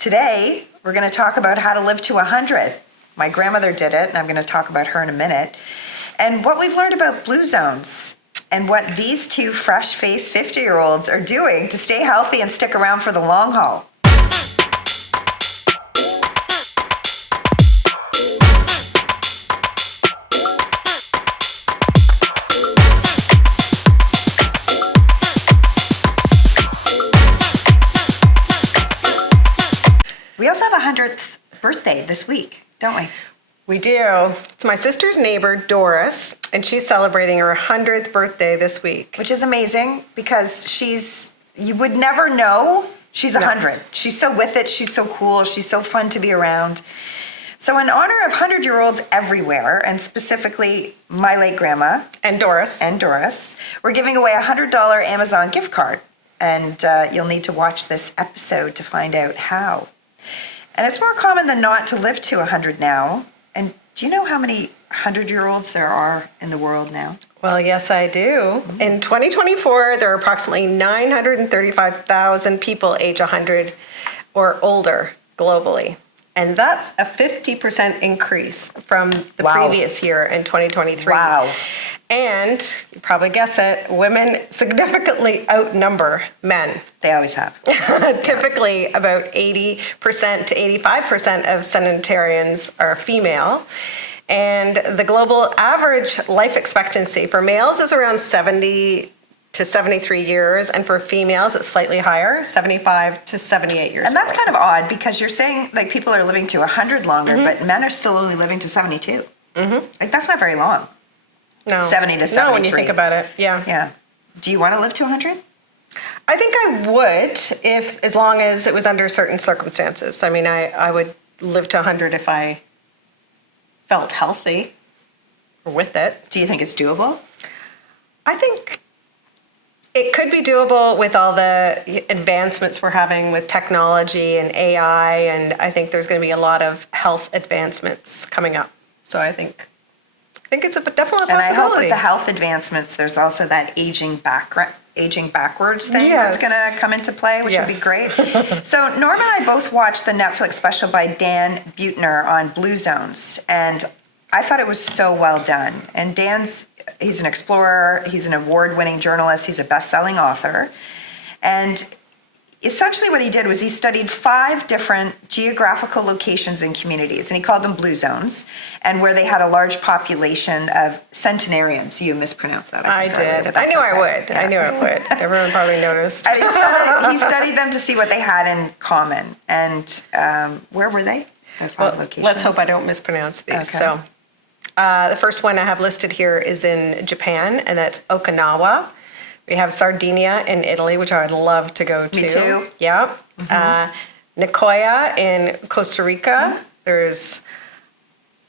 Today, we're going to talk about how to live to 100. My grandmother did it, and I'm going to talk about her in a minute. And what we've learned about blue zones and what these two fresh-faced 50-year-olds are doing to stay healthy and stick around for the long haul. We also have a 100th birthday this week, don't we? We do. It's my sister's neighbor, Doris, and she's celebrating her 100th birthday this week. Which is amazing because you would never know she's 100. She's so with it, she's so cool, she's so fun to be around. So in honor of 100-year-olds everywhere, and specifically my late grandma. And Doris. We're giving away a $100 Amazon gift card. And you'll need to watch this episode to find out how. And it's more common than not to live to 100 now. And do you know how many 100-year-olds there are in the world now? Well, yes, I do. In 2024, there are approximately 935,000 people age 100 or older globally. And that's a 50% increase from the previous year in 2023. Wow. And you probably guess it, women significantly outnumber men. They always have. Typically, about 80% to 85% of centenarians are female. And the global average life expectancy for males is around 70 to 73 years. And for females, it's slightly higher, 75 to 78 years. And that's kind of odd because you're saying like people are living to 100 longer, but men are still only living to 72. Like that's not very long. No. 70 to 73. No, when you think about it, yeah. Yeah. Do you want to live to 100? I think I would, as long as it was under certain circumstances. I mean, I would live to 100 if I felt healthy with it. Do you think it's doable? I think it could be doable with all the advancements we're having with technology and AI, and I think there's going to be a lot of health advancements coming up. So I think it's definitely a possibility. And I hope with the health advancements, there's also that aging backwards thing that's going to come into play, which would be great. So Norma and I both watched the Netflix special by Dan Buettner on blue zones, and I thought it was so well done. And he's an explorer, he's an award-winning journalist, he's a best-selling author, and essentially what he did was he studied 5 different geographical locations and communities, and he called them blue zones, and where they had a large population of centenarians. You mispronounced that. I did. I knew I would. Yeah. I knew I would. Everyone probably noticed. He studied them to see what they had in common. And where were they? The 5 locations. Let's hope I don't mispronounce these. Okay. So the first one I have listed here is in Japan, and that's Okinawa. We have Sardinia in Italy, which I would love to go to. Me too. Yeah. Nicoya in Costa Rica. There's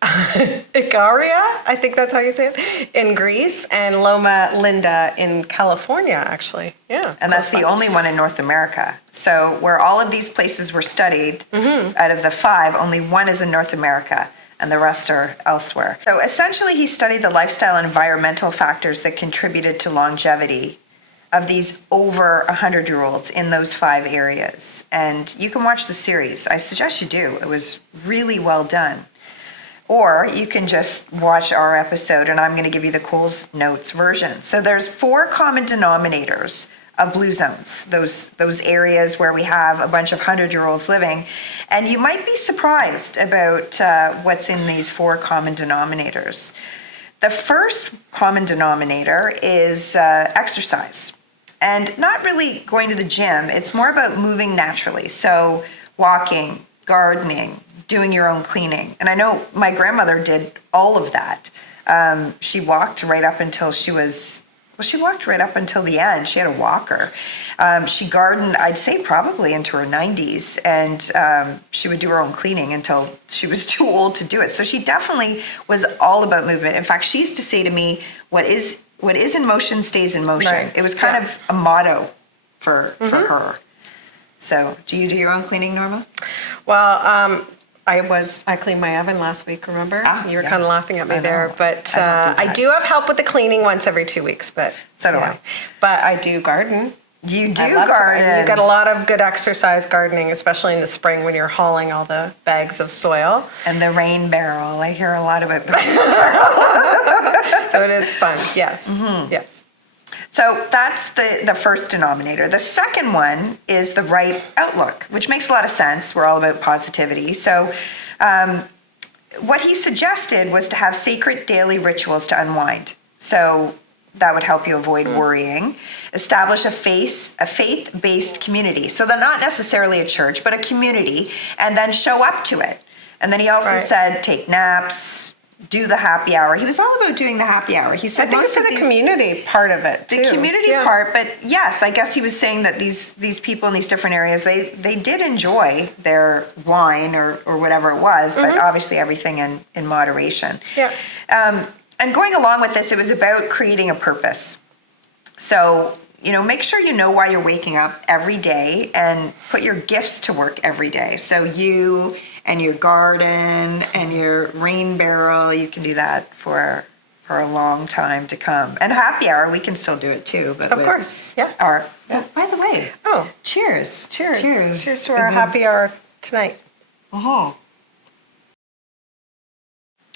Ikaria, I think that's how you say it, in Greece, and Loma Linda in California, actually. Yeah. And that's the only one in North America. So where all of these places were studied, out of the 5, only one is in North America, and the rest are elsewhere. So essentially, he studied the lifestyle and environmental factors that contributed to longevity of these over 100-year-olds in those 5 areas. And you can watch the series. I suggest you do. It was really well done. Or you can just watch our episode, and I'm going to give you the Coles Notes version. So there's 4 common denominators of blue zones, those areas where we have a bunch of 100-year-olds living. And you might be surprised about what's in these 4 common denominators. The first common denominator is exercise. And not really going to the gym, it's more about moving naturally. So walking, gardening, doing your own cleaning. And I know my grandmother did all of that. She walked right up until she walked right up until the end. She had a walker. She gardened, I'd say probably into her 90s, and she would do her own cleaning until she was too old to do it. So she definitely was all about movement. In fact, she used to say to me, what is in motion stays in motion. Right. It was kind of a motto for her. So do you do your own cleaning, Norma? Well, I cleaned my oven last week, remember? You were kind of laughing at me there. But I do have help with the cleaning once every 2 weeks. But so do I. But I do garden. You do I love to garden. garden. You get a lot of good exercise gardening, especially in the spring when you're hauling all the bags of soil. And the rain barrel. I hear a lot about the So it is fun. Yes. Yes. So that's the first denominator. The second one is the right outlook, which makes a lot of sense. We're all about positivity. So what he suggested was to have sacred daily rituals to unwind. So that would help you avoid worrying. Establish a faith-based community. So they're not necessarily a church, but a community, and then show up to it. And then he also said take naps, do the happy hour. He was all about doing the happy hour. He said I think most of the community part of it, too. the community part, but yes, I guess he was saying that these people in these different areas, they did enjoy their wine or whatever it was, but obviously everything in moderation. Yeah. And going along with this, it was about creating a purpose. So, make sure you know why you're waking up every day and put your gifts to work every day. So you and your garden and your rain barrel, you can do that for a long time to come. And happy hour, we can still do it too. But Of course, yeah. Oh, by the way, cheers. Cheers. Cheers. Cheers to our happy hour tonight. Uh-huh.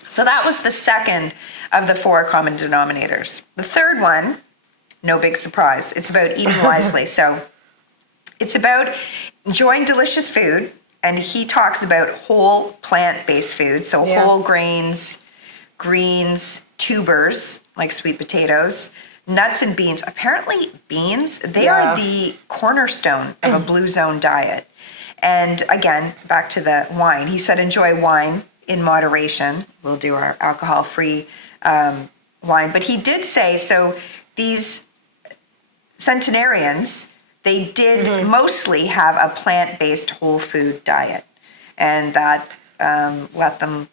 So that was the second of the 4 common denominators. The third one, no big surprise. It's about eating wisely. So it's about enjoying delicious food. And he talks about whole plant-based food. So whole grains, greens, tubers, like sweet potatoes, nuts and beans. Apparently beans, they are the cornerstone of a blue zone diet. And again, back to the wine. He said enjoy wine in moderation. We'll do our alcohol-free wine. But he did say, so these centenarians, they did mostly have a plant-based whole food diet. And that let them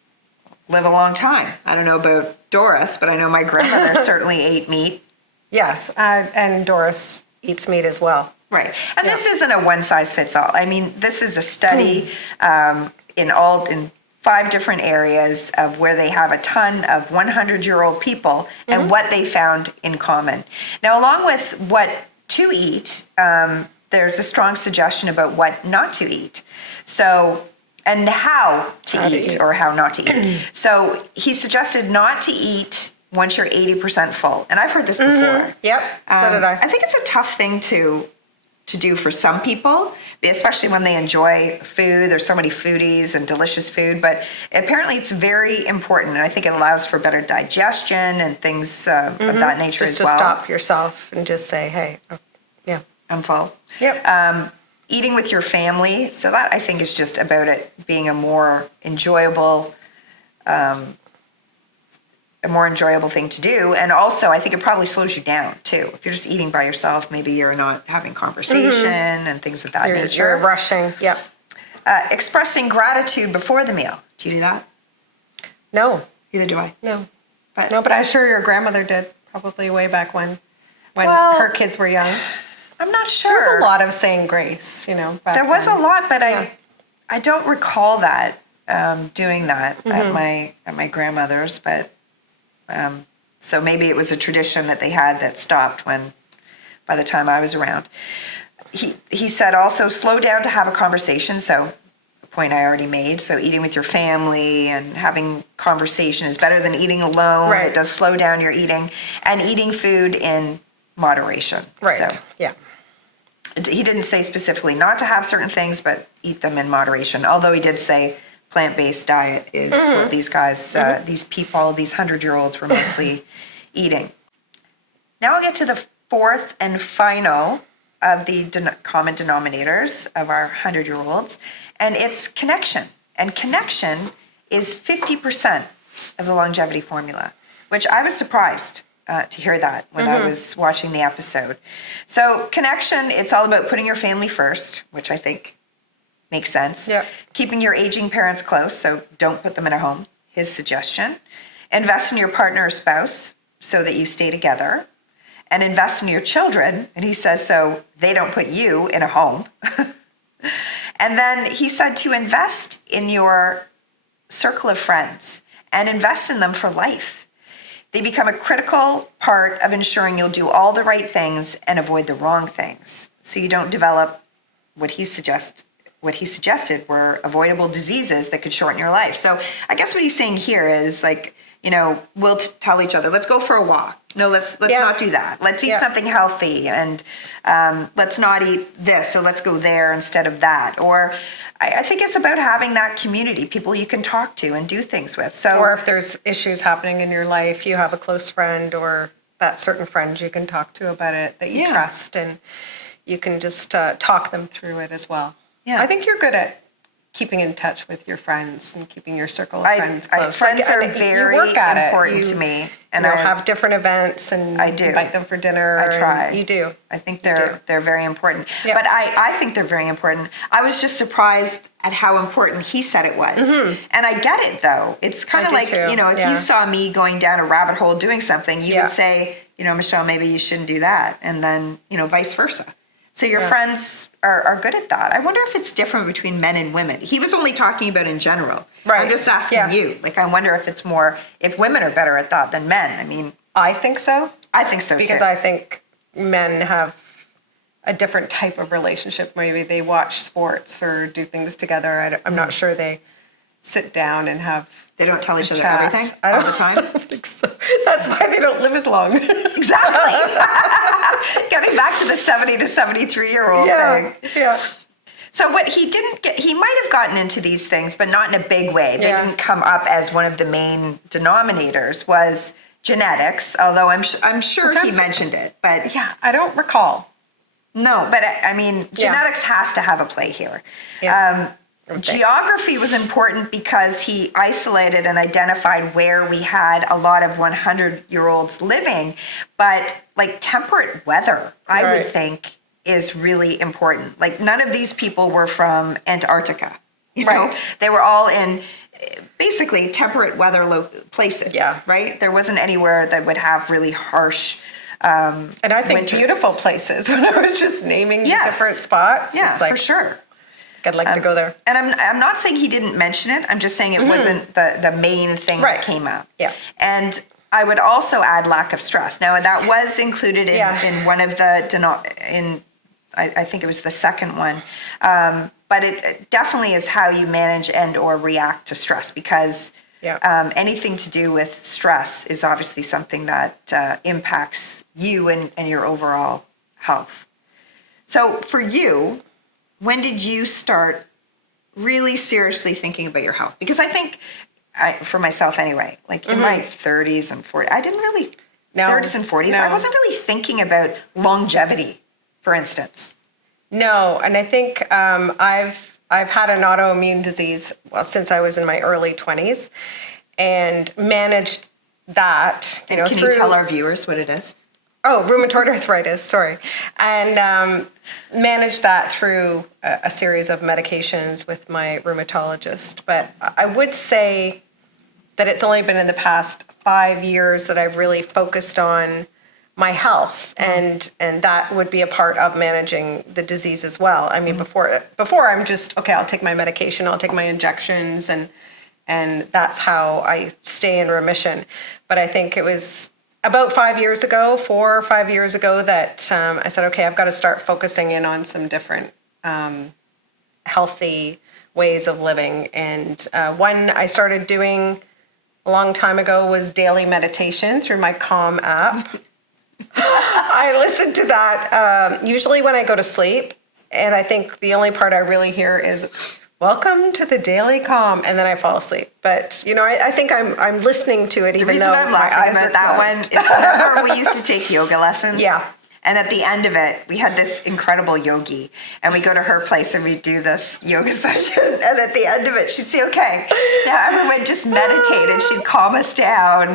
live a long time. I don't know about Doris, but I know my grandmother certainly ate meat. Yes, and Doris eats meat as well. Right. And this isn't a one-size-fits-all. I mean, this is a study in 5 different areas of where they have a ton of 100-year-old people and what they found in common. Now, along with what to eat, there's a strong suggestion about what not to eat. So, and how to eat or how not to eat. So he suggested not to eat once you're 80% full. And I've heard this before. Yep, so did I. I think it's a tough thing to do for some people, especially when they enjoy food. There's so many foodies and delicious food, but apparently it's very important, and I think it allows for better digestion and things of that nature Just as well. to stop yourself and just say, hey, I'm full. Yep. Eating with your family, so that I think is just about it being a more enjoyable thing to do. And also, I think it probably slows you down, too. If you're just eating by yourself, maybe you're not having conversation and things of that nature. You're rushing, yep. Expressing gratitude before the meal. Do you do that? No. Either do I. No. But I'm sure your grandmother did, probably way back when her kids were young. I'm not sure. There was a lot of saying grace, back There was then. a lot, but I don't recall that, doing that at my grandmother's, but so maybe it was a tradition that they had that stopped by the time I was around. He said also slow down to have a conversation. So a point I already made. So eating with your family and having conversation is better than eating alone. Right. It does slow down your eating, and eating food in moderation. Right. So yeah. he didn't say specifically not to have certain things, but eat them in moderation. Although he did say plant-based diet is what these guys, these people, these 100-year-olds were mostly eating. Now I'll get to the fourth and final of the common denominators of our 100-year-olds, and it's connection. And connection is 50% of the longevity formula, which I was surprised to hear that when I was watching the episode. So connection, it's all about putting your family first, which I think makes sense. Yep. Keeping your aging parents close, so don't put them in a home, his suggestion. Invest in your partner or spouse so that you stay together. And invest in your children, and he says so they don't put you in a home. And then he said to invest in your circle of friends and invest in them for life. They become a critical part of ensuring you'll do all the right things and avoid the wrong things. So you don't develop what he suggested were avoidable diseases that could shorten your life. So I guess what he's saying here is like, we'll tell each other, let's go for a walk. No, let's not do that. Let's eat something healthy, and let's not eat this, so let's go there instead of that. Or I think it's about having that community, people you can talk to and do things with. So, or if there's issues happening in your life, you have a close friend or that certain friend you can talk to about it that you trust, and you can just talk them through it as well. Yeah, I think you're good at keeping in touch with your friends and keeping your circle of friends close. Friends are very important to me. And I have different events, and I do invite them for dinner. I try. You do. I think they're very important. Yeah. But I think they're very important. I was just surprised at how important he said it was. Mm-hmm. And I get it, though. It's kind of like, if you saw me going down a rabbit hole doing something, you would say, Michelle, maybe you shouldn't do that. And then, vice versa. So your friends are good at that. I wonder if it's different between men and women. He was only talking about in general. Right. I'm just asking you. Like, I wonder if it's more, if women are better at that than men. I mean, I think so. I think so, because I think men have a different type of relationship. Maybe they watch sports or do things together. I'm not sure they sit down and have. They don't tell each other everything all the time? I don't think so. That's why they don't live as long. Exactly. Getting back to the 70 to 73-year-old thing. Yeah. So what he didn't get, he might have gotten into these things, but not in a big way. They didn't come up as one of the main denominators, was genetics, although I'm sure he mentioned it. But yeah, I don't recall. No, but I mean, genetics has to have a play here. Yeah. Geography was important because he isolated and identified where we had a lot of 100-year-olds living, but like temperate weather, I would think, is really important. Like, none of these people were from Antarctica. You know? They were all in basically temperate weather places, right? There wasn't anywhere that would have really harsh and I think winters. Beautiful places when I was just naming the different spots. Yeah, for sure. I'd like to go there. And I'm not saying he didn't mention it. I'm just saying it wasn't the main thing that came up. Yeah. And I would also add lack of stress. Now, that was included in one of the, I think it was the second one. But it definitely is how you manage and or react to stress, because anything to do with stress is obviously something that impacts you and your overall health. So for you, when did you start really seriously thinking about your health? Because I think, for myself anyway, like in my 30s and 40s, I didn't really, 30s and 40s, I wasn't really thinking about longevity, for instance. No, and I think I've had an autoimmune disease since I was in my early 20s, and managed that. Can you tell our viewers what it is? Oh, rheumatoid arthritis, sorry. And managed that through a series of medications with my rheumatologist. But I would say that it's only been in the past 5 years that I've really focused on my health, and that would be a part of managing the disease as well. I mean, before I'm just, okay, I'll take my medication, I'll take my injections, and that's how I stay in remission. But I think it was about 4 or 5 years ago, that I said, okay, I've got to start focusing in on some different healthy ways of living. And one I started doing a long time ago was daily meditation through my Calm app. I listen to that usually when I go to sleep. And I think the only part I really hear is, welcome to the Daily Calm, and then I fall asleep. But I think I'm listening to it, even though I'm laughing about that one is, remember we used to take yoga lessons. Yeah. And at the end of it, we had this incredible yogi, and we go to her place and we do this yoga session. And at the end of it, she'd say, "Okay, now everyone just meditate," and she'd calm us down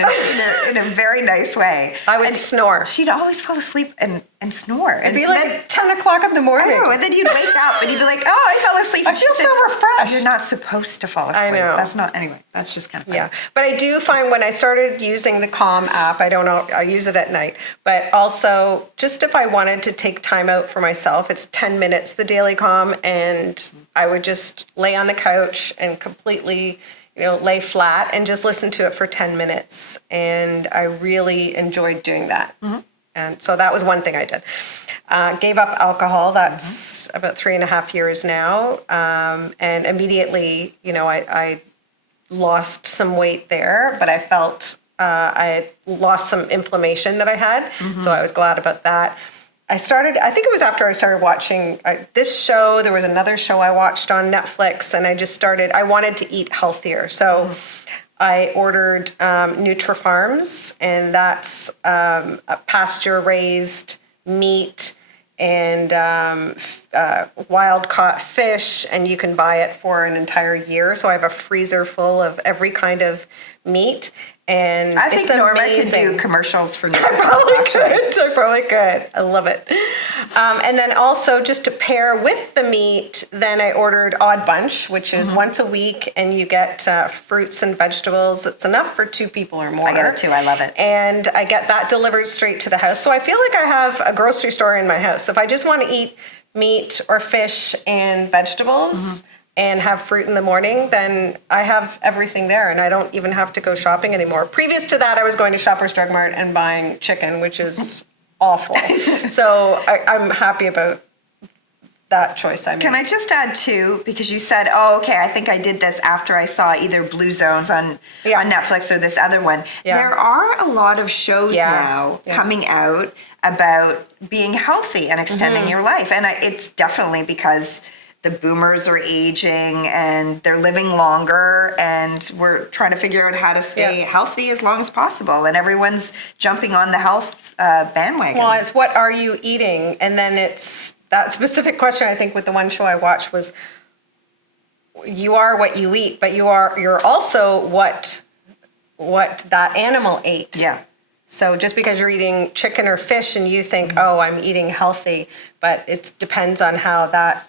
in a very nice way. I would snore. She'd always fall asleep and snore. It'd be like 10 o'clock in the morning. I know, and then you'd wake up and you'd be like, "Oh, I fell asleep." I feel so refreshed. You're not supposed to fall asleep. I know. That's not, anyway, that's just kind of funny. Yeah, but I do find when I started using the Calm app, I use it at night, but also just if I wanted to take time out for myself, it's 10 minutes, the Daily Calm, and I would just lay on the couch and completely lay flat and just listen to it for 10 minutes. And I really enjoyed doing that. And so that was one thing I did. Gave up alcohol. That's about 3.5 years now. And immediately, I lost some weight there, but I felt I had lost some inflammation that I had. So I was glad about that. I think it was after I started watching this show. There was another show I watched on Netflix, and I wanted to eat healthier. So I ordered NutriFarms, and that's a pasture-raised meat and wild-caught fish, and you can buy it for an entire year. So I have a freezer full of every kind of meat. And I think it's Norma amazing. can do commercials for I probably could. I love it. And then also just to pair with the meat, then I ordered Odd Bunch, which is once a week, and you get fruits and vegetables. It's enough for 2 people or more. I get it too. I love it. And I get that delivered straight to the house. So I feel like I have a grocery store in my house. If I just want to eat meat or fish and vegetables, and have fruit in the morning, then I have everything there, and I don't even have to go shopping anymore. Previous to that, I was going to Shoppers Drug Mart and buying chicken, which is awful. So I'm happy about that choice I made. Can I just add too, because you said, oh, okay, I think I did this after I saw either Blue Zones on Netflix or this other one. Yeah. There are a lot of shows now coming out about being healthy and extending your life. And it's definitely because the boomers are aging and they're living longer, and we're trying to figure out how to stay healthy as long as possible. And everyone's jumping on the health bandwagon. Well, it's what are you eating? And then it's that specific question, I think, with the one show I watched was, you are what you eat, but you're also what that animal ate. Yeah. So just because you're eating chicken or fish and you think, oh, I'm eating healthy, but it depends on how that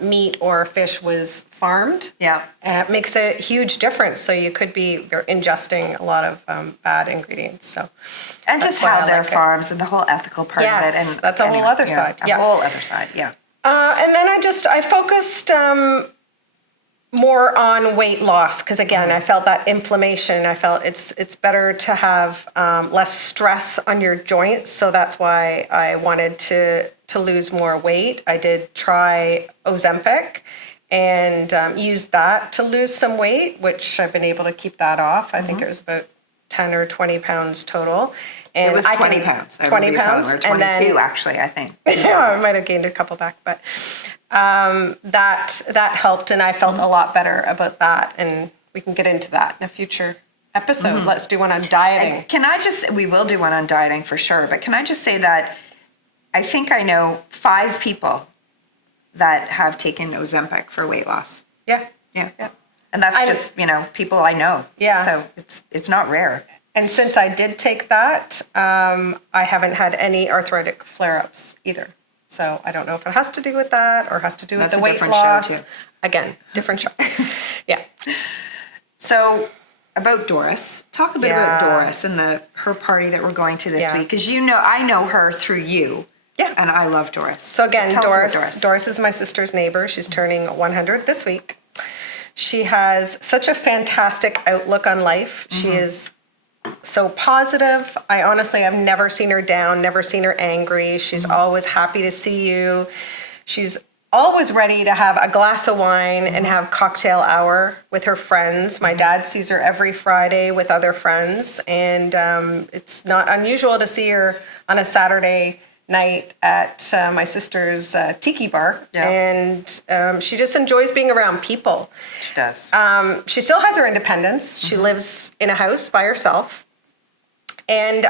meat or fish was farmed. Yeah. It makes a huge difference. So you could be ingesting a lot of bad ingredients. So, and just how their farms and the whole ethical part of it. And that's a whole other side. A whole other side, yeah. And then I focused more on weight loss, because again, I felt that inflammation. I felt it's better to have less stress on your joints. So that's why I wanted to lose more weight. I did try Ozempic and used that to lose some weight, which I've been able to keep that off. I think it was about 10 or 20 pounds total. And it was 20 pounds. 20 pounds. Or 22, then, actually, I think. Yeah, I might have gained a couple back, but that helped, and I felt a lot better about that. And we can get into that in a future episode. Let's do one on dieting. And we will do one on dieting for sure, but can I just say that I think I know 5 people that have taken Ozempic for weight loss. Yeah. And that's just, people I know. Yeah. So it's not rare. And since I did take that, I haven't had any arthritic flare-ups either. So I don't know if it has to do with that or has to do with the weight loss. Show too. Again, different show. Yeah. So about Doris, talk a bit about Doris and her party that we're going to this week, because I know her through you. Yeah. And I love Doris. So again, Doris is my sister's neighbor. She's turning 100 this week. She has such a fantastic outlook on life. She is so positive. I honestly have never seen her down, never seen her angry. She's always happy to see you. She's always ready to have a glass of wine and have cocktail hour with her friends. My dad sees her every Friday with other friends, and it's not unusual to see her on a Saturday night at my sister's tiki bar. Yeah. And she just enjoys being around people. She does. She still has her independence. She lives in a house by herself. And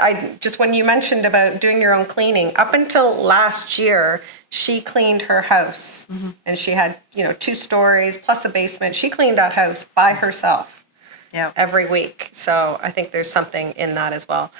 when you mentioned about doing your own cleaning, up until last year, she cleaned her house. And she had, 2 stories plus a basement. She cleaned that house by herself every week. So I think there's something in that as well.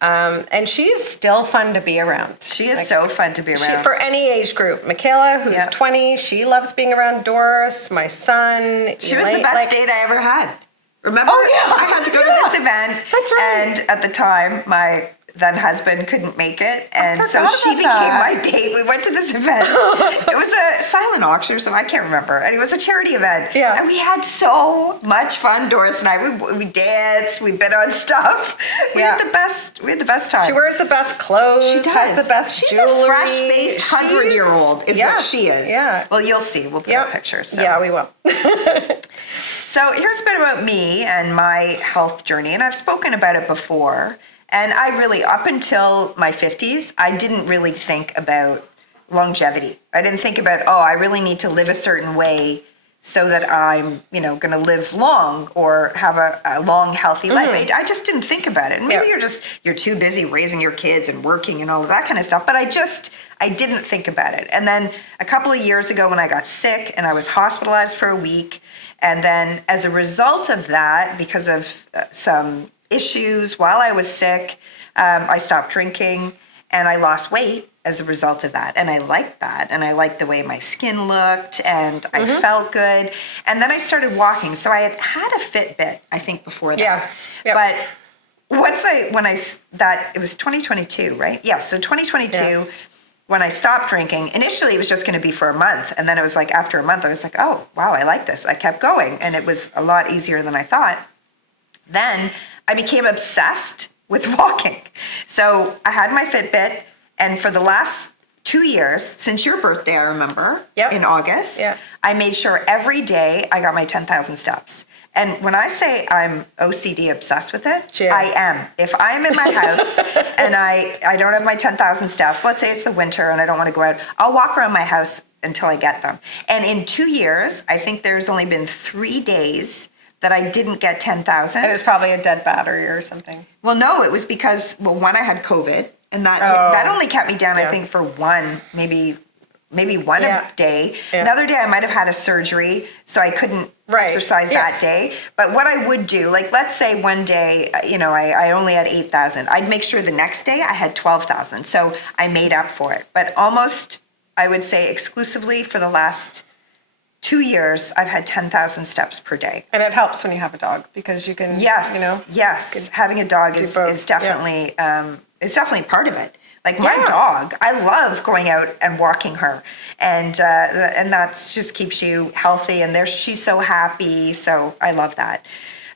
And she's still fun to be around. She is so fun to be around. For any age group. Michaela, who's 20, she loves being around Doris. My son. She was the best date I ever had. Remember? Oh, yeah. I had to go to this event. That's right. And at the time, my then husband couldn't make it, and so forgot she about became that. my date. We went to this event. It was a silent auction or something, I can't remember, and it was a charity event. Yeah. And we had so much fun, Doris and I. We danced, we bid on stuff. We Yeah. had the best time. She wears the best clothes. She Has the best She's jewelry. a fresh-faced 100-year-old is Yeah. what she is. Yeah. Well, you'll see. We'll put up pictures. So. Yeah, we will. So here's a bit about me and my health journey, and I've spoken about it before. And I really, up until my 50s, I didn't really think about longevity. I didn't think about, I really need to live a certain way so that I'm, going to live long or have a long, healthy life. I just didn't think about it. And maybe you're too busy raising your kids and working and all of that kind of stuff. But I didn't think about it. And then a couple of years ago when I got sick and I was hospitalized for a week, and then as a result of that, because of some issues while I was sick, I stopped drinking and I lost weight as a result of that. And I liked that. And I liked the way my skin looked and I felt good. And then I started walking. So I had a Fitbit, I think, before that. Yeah. Yep. But it was 2022, right? Yeah. So 2022, when I stopped drinking, initially it was just going to be for a month. And then it was like after a month, I was like, oh, wow, I like this. I kept going. And it was a lot easier than I thought. Then I became obsessed with walking. So I had my Fitbit. And for the last 2 years, since your birthday, I remember, in August, I made sure every day I got my 10,000 steps. And when I say I'm OCD obsessed with it, I am. If I'm in my house and I don't have my 10,000 steps, let's say it's the winter and I don't want to go out, I'll walk around my house until I get them. And in 2 years, I think there's only been 3 days that I didn't get 10,000. It was probably a dead battery or something. Well, no, it was because, one, I had COVID, and that only kept me down, I think, for maybe one a day. Yeah. Another day I might have had a surgery, so I couldn't exercise that day. But what I would do, like let's say one day, I only had 8,000. I'd make sure the next day I had 12,000. So I made up for it. But almost, I would say exclusively for the last 2 years, I've had 10,000 steps per day. And it helps when you have a dog because you can, Yes. Having a dog is definitely, it's definitely part of it. Like my dog, I love going out and walking her, and that just keeps you healthy. And she's so happy, so I love that.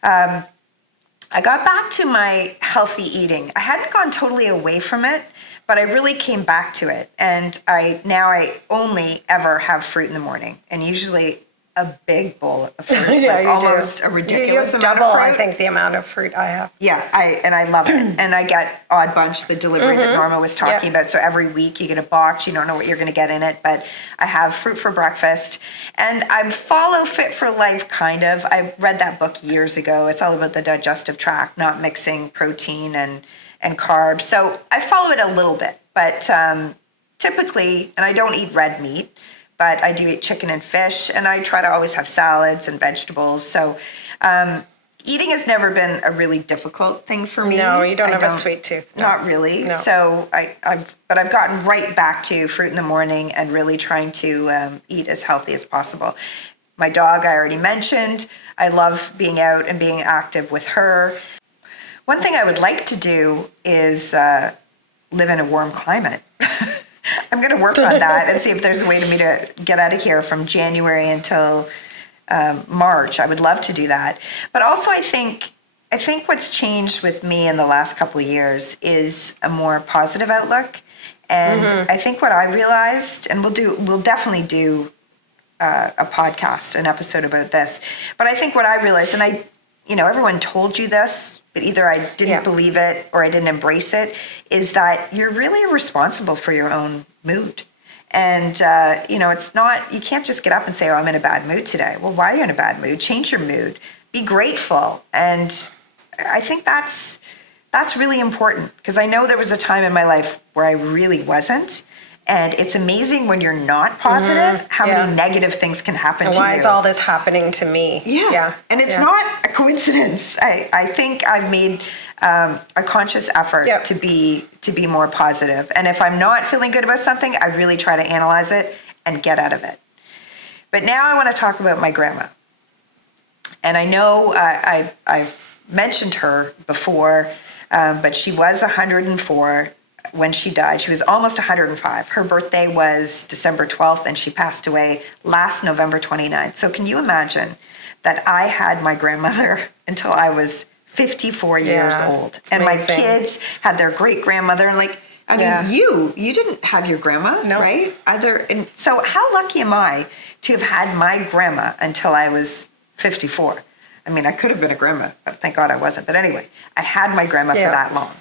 I got back to my healthy eating. I hadn't gone totally away from it, but I really came back to it. And I only ever have fruit in the morning, and usually a big bowl of fruit, almost a ridiculous amount double, of fruit. I think, the amount of fruit I have. Yeah, I love it. And I get Odd Bunch, the delivery that Norma was talking about. So every week you get a box, you don't know what you're going to get in it, but I have fruit for breakfast. And I follow Fit for Life, kind of. I read that book years ago. It's all about the digestive tract, not mixing protein and carbs. So I follow it a little bit, but typically, and I don't eat red meat, but I do eat chicken and fish, and I try to always have salads and vegetables. So eating has never been a really difficult thing for me. No, you don't have a sweet tooth. No. Not really. No. So I've gotten right back to fruit in the morning and really trying to eat as healthy as possible. My dog, I already mentioned. I love being out and being active with her. One thing I would like to do is live in a warm climate. I'm going to work on that and see if there's a way for me to get out of here from January until March. I would love to do that. But also I think what's changed with me in the last couple of years is a more positive outlook. And I think what I realized, and we'll definitely do a podcast, an episode about this. But I think what I realized, and everyone told you this, but either I didn't believe it or I didn't embrace it, is that you're really responsible for your own mood. And, it's not, you can't just get up and say, oh, I'm in a bad mood today. Well, why are you in a bad mood? Change your mood. Be grateful. And I think that's really important, because I know there was a time in my life where I really wasn't. And it's amazing when you're not positive, how many negative things can happen to you. Why is all this happening to me? Yeah. And it's not a coincidence. I think I've made a conscious effort to be more positive. And if I'm not feeling good about something, I really try to analyze it and get out of it. But now I want to talk about my grandma. And I know I've mentioned her before. But she was 104 when she died. She was almost 105. Her birthday was December 12th, and she passed away last November 29th. So can you imagine that I had my grandmother until I was 54 years old, and my kids had their great grandmother, and I mean, you didn't have your grandma, right? And so how lucky am I to have had my grandma until I was 54? I mean, I could have been a grandma, but thank God I wasn't. But anyway, I had my grandma for that long.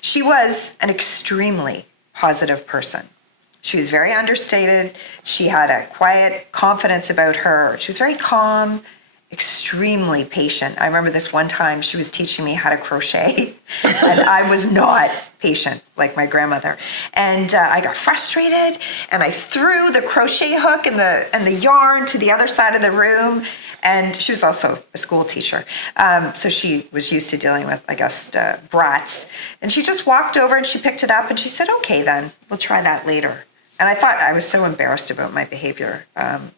She was an extremely positive person. She was very understated. She had a quiet confidence about her. She was very calm, extremely patient. I remember this one time she was teaching me how to crochet, and I was not patient like my grandmother. And I got frustrated, and I threw the crochet hook and the yarn to the other side of the room. And she was also a school teacher, so she was used to dealing with, I guess, brats. And she just walked over and she picked it up and she said, "Okay, then we'll try that later." And I thought, I was so embarrassed about my behavior.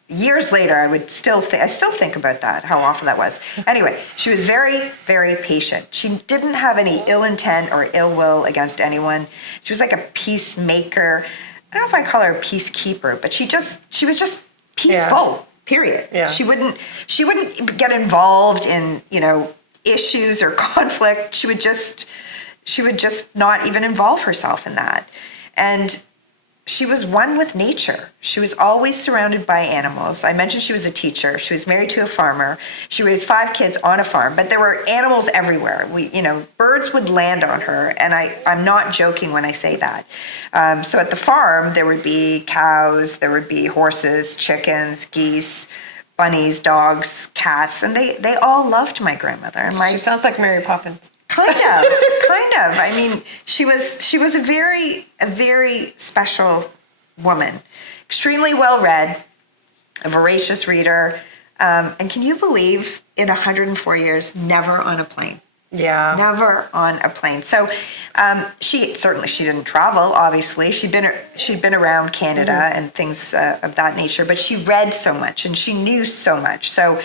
Years later, I still think about that, how awful that was. Anyway, she was very, very patient. She didn't have any ill intent or ill will against anyone. She was like a peacemaker. I don't know if I call her a peacekeeper, but she was just peaceful. Period. Yeah. She wouldn't get involved in, issues or conflict. She would just not even involve herself in that. And she was one with nature. She was always surrounded by animals. I mentioned she was a teacher. She was married to a farmer. She raised 5 kids on a farm, but there were animals everywhere. Birds would land on her, and I'm not joking when I say that. So at the farm, there would be cows, there would be horses, chickens, geese, bunnies, dogs, cats, and they all loved my grandmother. And she sounds like Mary Poppins. Kind of. I mean, she was a very special woman, extremely well read, a voracious reader, and can you believe in 104 years, never on a plane? Yeah, never on a plane. So she didn't travel. Obviously, she'd been around Canada and things of that nature, but she read so much and she knew so much. So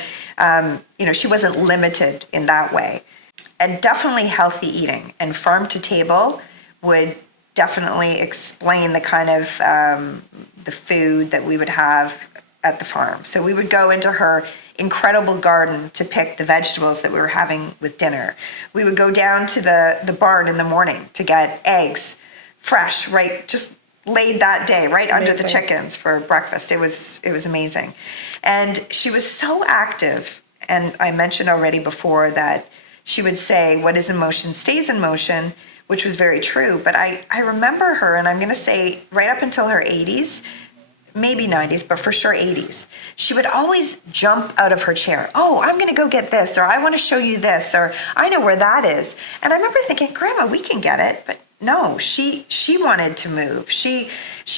she wasn't limited in that way. And definitely healthy eating, and farm to table would definitely explain the kind of the food that we would have at the farm. So we would go into her incredible garden to pick the vegetables that we were having with dinner. We would go down to the barn in the morning to get eggs, fresh, right, just laid that day, right under the chickens for breakfast. It was amazing. And she was so active, and I mentioned already before that she would say, "What is in motion stays in motion," which was very true. But I remember her, and I'm going to say right up until her 80s, maybe 90s, but for sure 80s, she would always jump out of her chair. "Oh, I'm going to go get this," or "I want to show you this," or "I know where that is." And I remember thinking, "Grandma, we can get it." But no, she wanted to move. She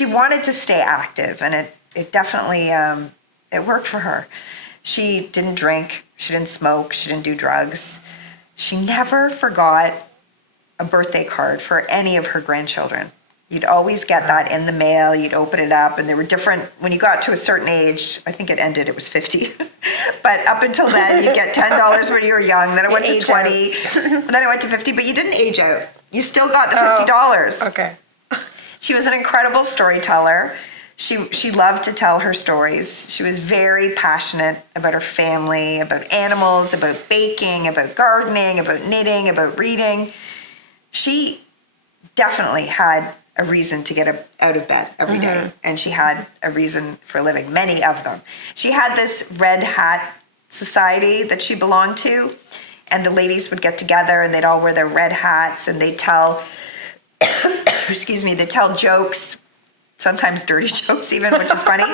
wanted to stay active, and it definitely it worked for her. She didn't drink. She didn't smoke. She didn't do drugs. She never forgot a birthday card for any of her grandchildren. You'd always get that in the mail. You'd open it up, and there were different, when you got to a certain age, I think it was 50. But up until then, you'd get $10 when you were young. Then it went to 20. And then it went to 50, but you didn't age out. You still got the $50. Okay. She was an incredible storyteller. She loved to tell her stories. She was very passionate about her family, about animals, about baking, about gardening, about knitting, about reading. She definitely had a reason to get out of bed every day, and she had a reason for living, many of them. She had this Red Hat society that she belonged to, and the ladies would get together and they'd all wear their red hats, and they'd tell they'd tell jokes, sometimes dirty jokes even, which is funny.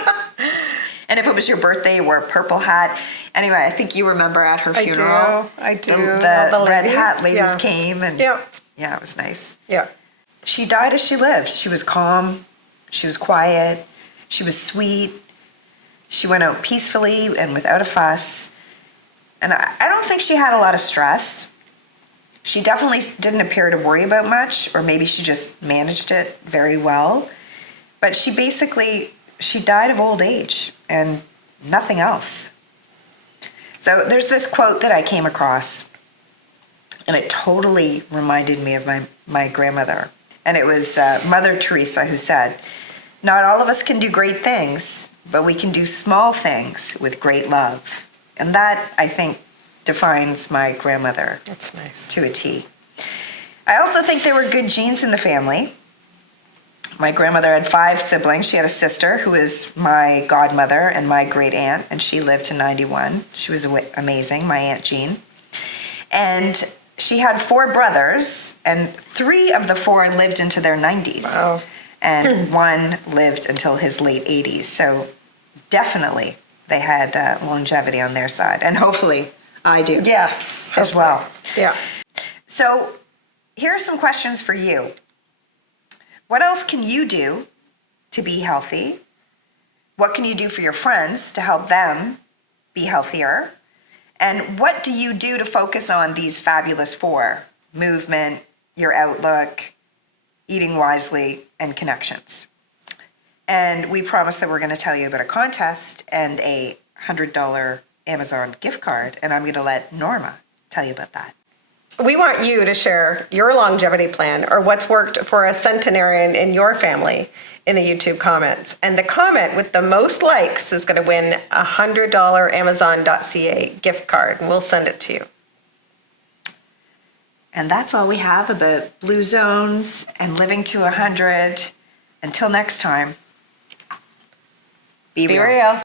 And if it was your birthday, you wore a purple hat. Anyway, I think you remember at her funeral. I do. The red hat ladies came, and yeah, it was nice. Yeah. She died as she lived. She was calm. She was quiet. She was sweet. She went out peacefully and without a fuss. And I don't think she had a lot of stress. She definitely didn't appear to worry about much, or maybe she just managed it very well. But she died of old age and nothing else. So there's this quote that I came across And it totally reminded me of my grandmother. And it was Mother Teresa who said, "Not all of us can do great things, but we can do small things with great love." And that, I think, defines my grandmother. That's nice. To a T. I also think there were good genes in the family. My grandmother had 5 siblings. She had a sister who is my godmother and my great aunt, and she lived to 91. She was amazing, my Aunt Jean. And she had 4 brothers, and 3 of the 4 lived into their 90s. Wow. And 1 lived until his late 80s. So definitely they had longevity on their side. And hopefully I do. Yes. As well. Yeah. So here are some questions for you. What else can you do to be healthy? What can you do for your friends to help them be healthier? And what do you do to focus on these fabulous 4? Movement, your outlook, eating wisely, and connections. And we promise that we're going to tell you about a contest and a $100 Amazon gift card. And I'm going to let Norma tell you about that. We want you to share your longevity plan or what's worked for a centenarian in your family in the YouTube comments. And the comment with the most likes is going to win a $100 Amazon.ca gift card, and we'll send it to you. And that's all we have about blue zones and living to 100. Until next time, be real.